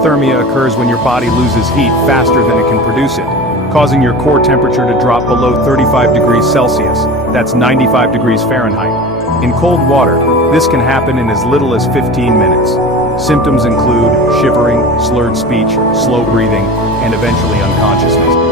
Hypothermia occurs when your body loses heat faster than it can produce it, causing your core temperature to drop below 35 degrees Celsius, that's 95 degrees Fahrenheit. In cold water, this can happen in as little as 15 minutes. Symptoms include shivering, slurred speech, slow breathing, and eventually unconsciousness.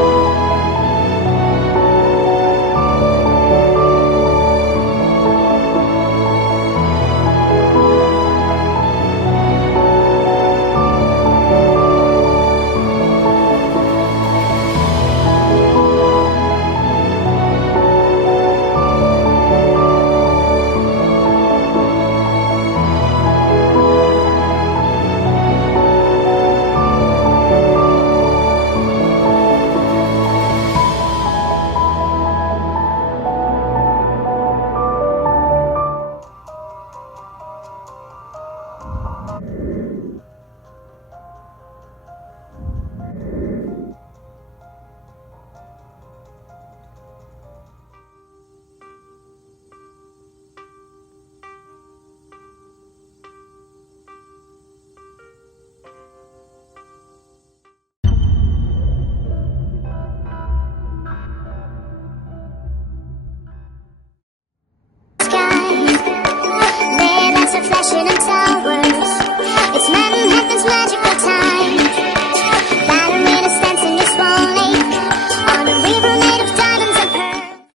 Flashing in time.